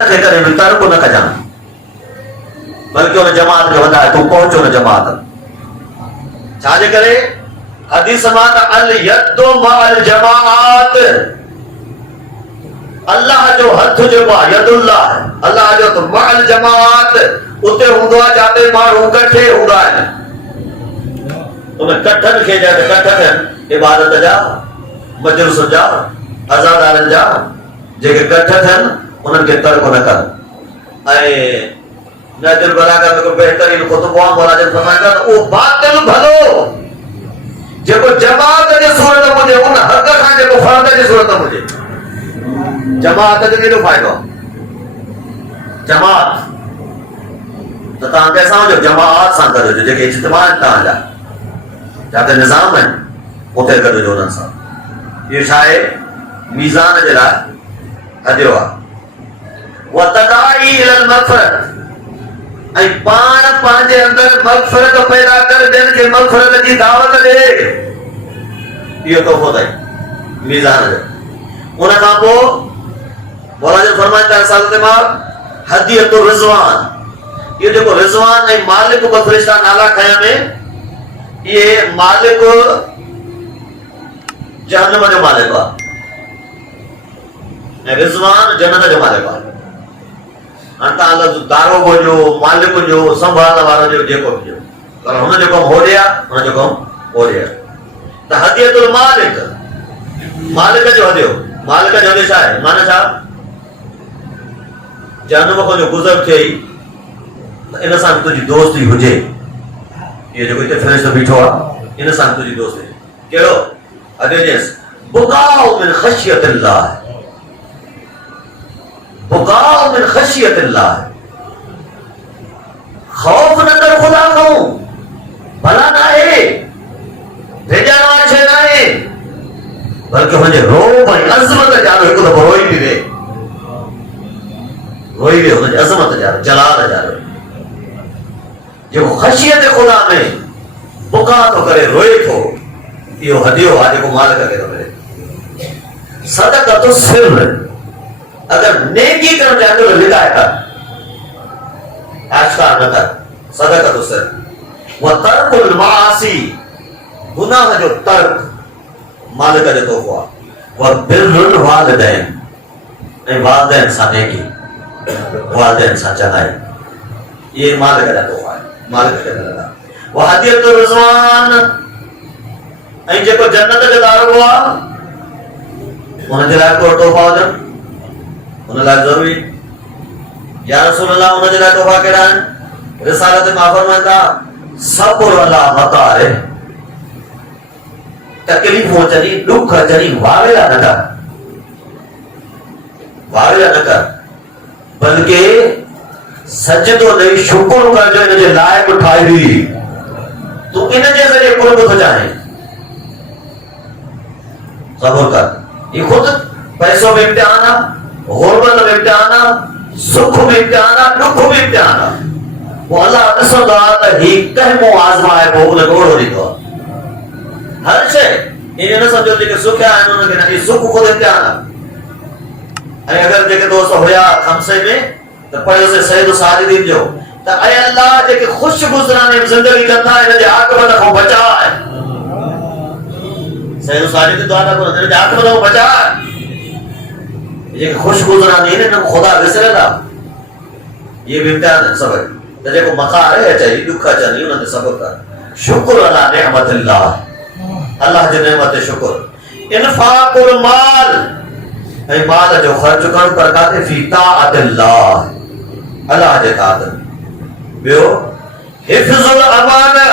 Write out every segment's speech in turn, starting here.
کرے وطار کو نہ کجان بلکہ ان جماعت کے ودا ہے تو پہنچو نہ جماعت چاہے کرے حدیث مانا الید مع الجماعت اللہ جو ہتھ جو ید اللہ ہے اللہ جو تو مع الجماعت اتے ہوندا جاتے مارو کٹھے ہوندا ہے انہیں کٹھن کے جاتے کٹھن عبادت جا مجلس جا ازادار جا جے کہ کٹھن انہوں کے ترک نہ کر اے نجل بلاغہ میں کوئی بہترین خطبوان مولا جب فرمائے او باطل بھلو جب جماعت کے صورت مجھے ان حق خان جب فرد کے صورت مجھے جماعت کے نہیں فائدہ جماعت تو تاں کیسا ہو جو جماعت سان کرو جو کہ اجتماع تاں جا جاتے نظام ہے اتھے کرو جو انسا یہ شاید میزان جلا حدیوہ وَتَدَعِي إِلَى الْمَغْفِرَةِ اے پان پانجے اندر مغفرت پیدا کر دن کے مغفرت کی دعوت دے یہ تو خود ہے میزان ہے انہاں کہا کو مولا جب فرمائتا ہے سالت امام حدیت الرضوان یہ دیکھو رضوان اے مالک کو فرشتہ نالا کھایا میں یہ مالک جہنم جو مالک ہے رضوان جنت جو مالک ہے انتا اللہ جو دارو کو جو مالک کو جو سنبھالنا والا جو جیکو بھی جو اور انہوں نے جو کم ہو ریا انہوں نے جو کم ہو ریا تو حدیت المالک مالک جو حدیو مالک جو حدیو شاہ ہے مانا شاہ جہنم کو جو گزر تھے انسان تجھی دوستی ہوجے یہ جو کوئی فرشتہ بیٹھو انسان تجھی دوستی کہو حدیو جیس بقاؤ من خشیت اللہ بقاء من خشیت اللہ خوف نہ کر خدا کو بھلا نہ ہے بھیجا نہ ہے نہ ہے بلکہ مجھے رو بھائی عظمت جانو ایک تو روئی بھی دے روئی بھی مجھے عظمت جانو جلال جانو جو خشیت خدا میں بقا تو کرے روئے تو یہ ہدیو آجے کو مال کرے تو کرے صدقہ تو سر اگر نیکی کرنا چاہتے ہو لکھائے کر آشکار نہ کر صدقہ تو سر وَتَرْكُ الْمَعَاصِي گناہ جو ترک مالک جو توفوا وَبِرُّ الْوَالِدَيْنِ اے والدین سا نیکی والدین سا چنائے یہ مالک جو توفوا ہے مالک جو توفوا وَحَدِيَتُ الرِّضْوَانِ اے جے کو جنت جو دار ہوا انہیں جلائے کو توفوا ہو جن انہوں نے ضروری یا رسول اللہ انہوں نے توفہ کہہ رہا ہے رسالت میں فرماتا صبر اللہ مطار تکلیف ہو چلی دکھ چلی واویلا نہ کر واویلا نہ کر بلکہ سجدو نہیں شکر کر جو انہیں لائق اٹھائی ہوئی تو انہیں جیسے یہ قرب ہو جائیں صبر کر یہ خود پیسوں میں امتحانا غربت میں امتحانا سکھ میں امتحانا دکھ میں امتحانا وہ اللہ نصر دعاتا ہی کہمو آزمائے وہ انہیں گوڑ ہو رہی تو ہر شے انہیں نہ سمجھو کہ سکھ ہے انہوں نے کہنا یہ سکھ خود امتحانا اگر دیکھے دوست ہویا خمسے میں تو پڑھے اسے سید و ساجدین جو تو اے اللہ جے کہ خوش گزرانے زندگی کرتا ہے انہیں عاقبت کو بچا ہے سید و ساجدین دعا کرو انہیں عاقبت کو بچا ہے یہ خوش گزرا نہیں ہے خدا بسرے دا یہ بھی امتحان ہے صبر تجھے کو مقار ہے چاہیے دکھا چاہیے انہوں نے صبر کر شکر اللہ نعمت اللہ اللہ جو نعمت شکر انفاق المال اے مال جو خرچ کر پر کاتے فی طاعت اللہ اللہ جے طاعت بیو حفظ الامانہ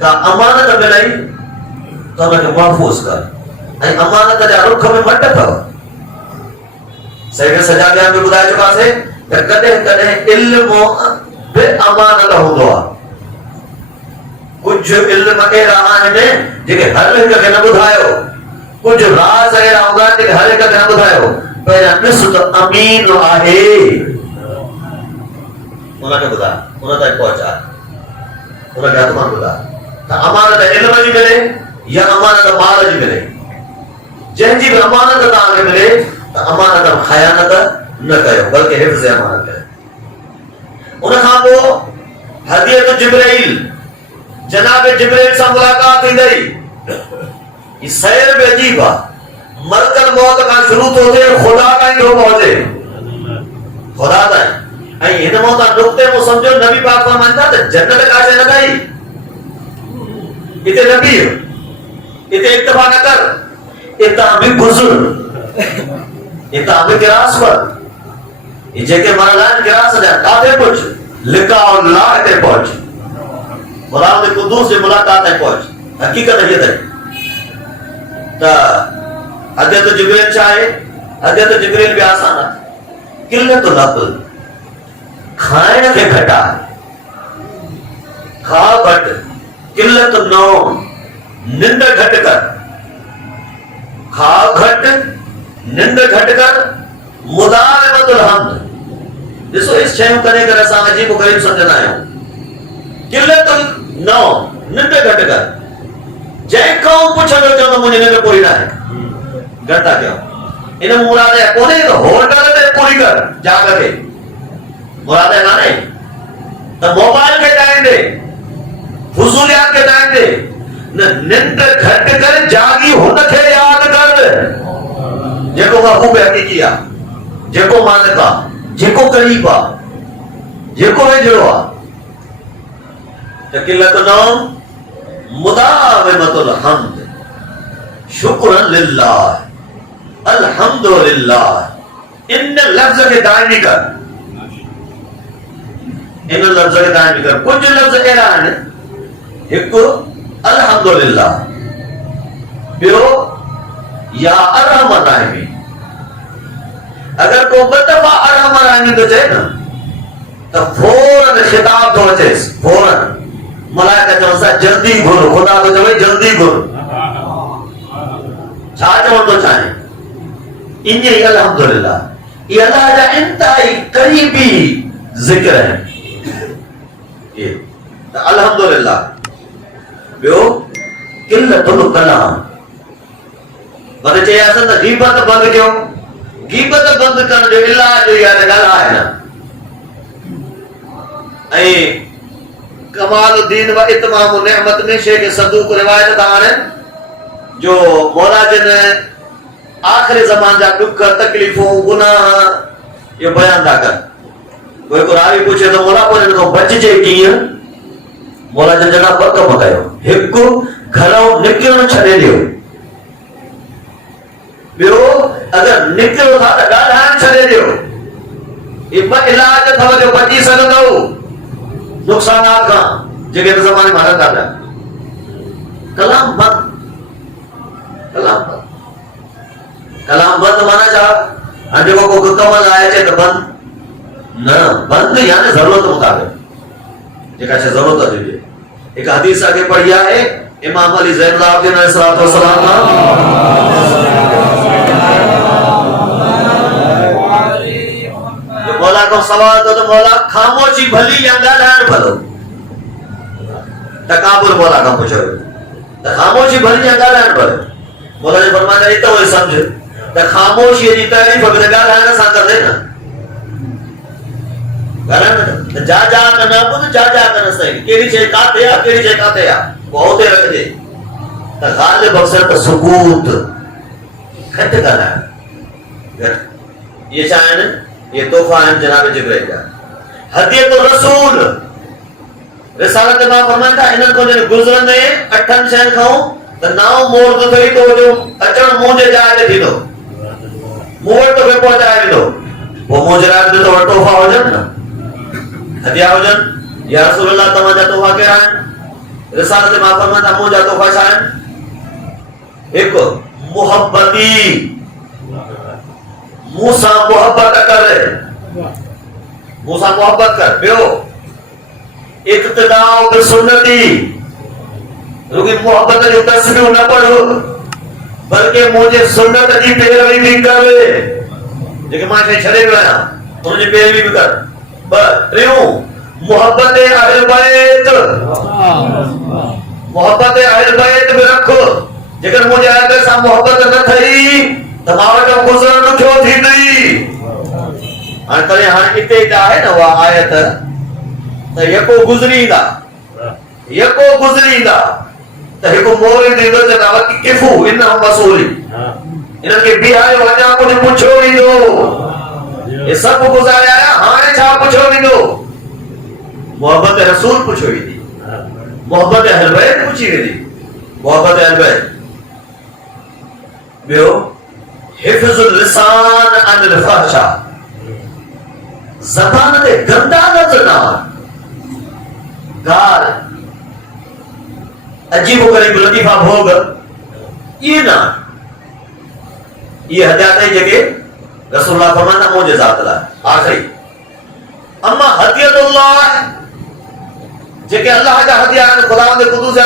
کا امانت ملائی تو انہیں محفوظ کر اے امانت جا رکھ میں مٹ تھا سیدہ سجا گیا ہمیں بتایا چکا سے کہ کدے کدے علم بے امانت ہوا کچھ علم اے رہا ہے جے کہ ہر ایک کا نہ بتایا کچھ راز اے رہا ہوگا جے کہ ہر ایک کا نہ بتایا پہلا نسل امین آہے انہوں نے بتایا انہوں نے پہنچا انہوں نے تمہیں بتایا امانت علم جی ملے یا امانت مال جی ملے جن جی بھی امانت آگے ملے امانت خیانت न कयो बल्कि हिफ्ज़ अमानत कयो। उन खां पोइ हदीयत जिब्राइल जनाब जिब्राइल सां मुलाक़ात थींदई। सैर बि अजीब आहे। मलकल मौत खां शुरू थो थिए ख़ुदा ताईं थो पहुचे, ख़ुदा ताईं। ऐं हिन मां तव्हां नुक़्ते में सम्झो नबी पाक फरमाइनि था त जन्नत काथे न कई, इते न बीह, इते इक्तफा न कर, इतां बि गुज़र, इतां बि गिरास पर। ये जेके माण्हू आहिनि गिरास जा काथे पहुच, लिकाउल्लाह ते पहुच, खुदा दे कुदूस जे मुलाक़ात ते पहुच। हक़ीक़त हीअ अथई त हदीयत जिब्रील छा आहे? हदीयत जिब्रील बि आसान आहे। किल्लत लफ़्ज़, खाइण खे घटा आहे, खा घटि, किल्लत नौम, निंड घटि कर, खा घटि, निंड घटि कर, मुदावमतुल हम्द। ॾिसो इस शयूं करे करे असां अजीब ग़रीब सम्झंदा आहियूं। किल्लत नौम, निंड घटि कर। जंहिं क़ौम पुछंदो चवंदो मुंहिंजी निंड पूरी न आहे, घटि था कयूं। इन मुराद कोन्हे त होटल ते पूरी कर जाग खे, मुराद कान्हे त मोबाइल खे टाइम ॾे, फुज़ूलियात खे टाइम ॾे। न, निंड घटि कर, जागी हुनखे यादि कर जेको महबूब हक़ीक़ी आहे, जेको मालिक आहे, जेको करीब आहे, जेको वेझो आहे। त किल्लत नौम, मुदावमतुल हम्द, शुक्रन लिल्लाह, अल्हम्दुलिल्लाह। इन लफ्ज़ खे दाइमी कर, इन लफ्ज़ खे दाइमी कर। कुछ लफ्ज़ अहिड़ा आहिनि, हिकु अल्हम्दुलिल्लाह, ॿियो या अरहम राहिमीन। अगर को ॿ दफ़ा अरहम राहिमीन थो चए न त फौरन खिताब थो अचेसि, फौरन मलाइका चवनि जल्दी घुर, खुदा थो चवे जल्दी घुर। छा चवण थो चाहे? इन ई अल्हम्दुलिल्लाह, ये अल्लाह जा इंतहाई करीबी ज़िक्र है ये। त अल्हम्दुलिल्लाह। ॿियो किल्लतुल कलाम, वरी चयासीं त गीबत बंदि कयो। गीबत बंदि करण जो इलाज इहो आहे त ॻाल्हाए न। ऐं कमालुद्दीन व इतमाम नेमत में शेख सदूक रिवायत था आणनि जो मौला जिन आख़िरी ज़मान जा दुख तकलीफ़ूं गुनाह इहो बयान था कनि। कोई को रावी पुछे त मौला पोइ हिन खां बचिजे कीअं? मौला जिन जॻह ॿ कम कयो। हिकु, घरों निकिरणु छॾे ॾियो। ॿियो, अगर निकिरो था त ॻाल्हाइणु छॾे ॾियो। इहे ॿ इलाज अथव जो बची सघंदव नुक़सानात खां जेके हिन ज़माने में हलनि था पिया। कलाम बंदि, कलाम बंदि, कलाम बंदि माना छा? हाणे जेको को कम लाइ अचे त बंदि न, बंदि यानी ज़रूरत मुताबिक़ जेका शइ ज़रूरत हुजे। हिकु हदीस अॻे पढ़ी आहे इमाम अली ज़ैनुल आबिदीन अलैहिस्सलाम मौला को सवाल तो मौला खामोशी भली या ॻाल्हाइण भलो। तकाबुर मौला का पुछो त खामोशी भली या ॻाल्हाइण भलो। मौला ने फरमाया इतो ही समझ त खामोशी जी तारीफ़ बि ॻाल्हाइण सां कंदे न। ॻाल्हाइण जा जा न ॿुध, जा जा न सही, कहिड़ी शइ काथे आहे, कहिड़ी शइ काथे आहे, पोइ हुते रखिजे। त ग़ालिब अक्सर त सुकूत, घटि ॻाल्हाइण। इहे छा आहिनि? ये तोहफा है जनाब जिब्राइल का। हदीयत रसूल, रिसालत में फरमाया था इन्हनि को जन गुज़रंदे अठनि शयुनि खां त नाओ मोड़ तो थई तो जो अचण मुंह जे जाइ ते थींदो, मूं वटि तोखे पहुचाए ॾींदो। पोइ मुंह जे लाइ बि तो तोहफा हुजनि न, हदिया हुजनि। या रसूल अल्लाह तव्हांजा तोहफा कहिड़ा आहिनि? रिसालत में फरमाया था मुंहिंजा तोहफा छा आहिनि? हिकु मुहब्बती, मूसा मोहब्बत कर, मूसा मोहब्बत कर। ॿियो इक्तिदाउ बिसुन्नती, रुॻी मोहब्बत जो तस्वीर न पढ़ बल्कि मुंहिंजे सुन्नत जी पैरवी भी कर, जेके मां छॾे वियो आहियां उनजी पैरवी भी कर। टियों मोहब्बत अहल बैत, मोहब्बत अहल बैत में रख। जेकर मुंहिंजे अहल सां मोहब्बत न थई त मां वटि गुज़रण ॾुखियो थींदी। हाणे करे हाणे हिते आहे न उहा आयत त यको गुज़री ईंदा त हिकु मोरिद ईंदो त वकी किफ़ू इन मसूली इनखे बीहारियो अञा कुझु पुछियो वेंदो ये सभु गुज़ारिया हाणे छा पुछियो वेंदो मोहब्बत रसूल पुछियो वेंदी मोहब्बत अहल बैत पुछी वेंदी मोहब्बत अहल बैत ॿियो हिफ़्ज़ुल लिसान अनिल फ़हशा ज़बान ते गंदा लफ़्ज़ न ॻाल्हि अजीबो ग़रीब लतीफ़ा भोग इहे न इहे हदियात जेके रसूलुल्लाह फरमाना मुंहिंजे ज़ात लाइ आख़िरी अमा हदियतुल्लाह जेके अल्लाह जा हदिया आहिनि ख़ुदा जे क़ुदूस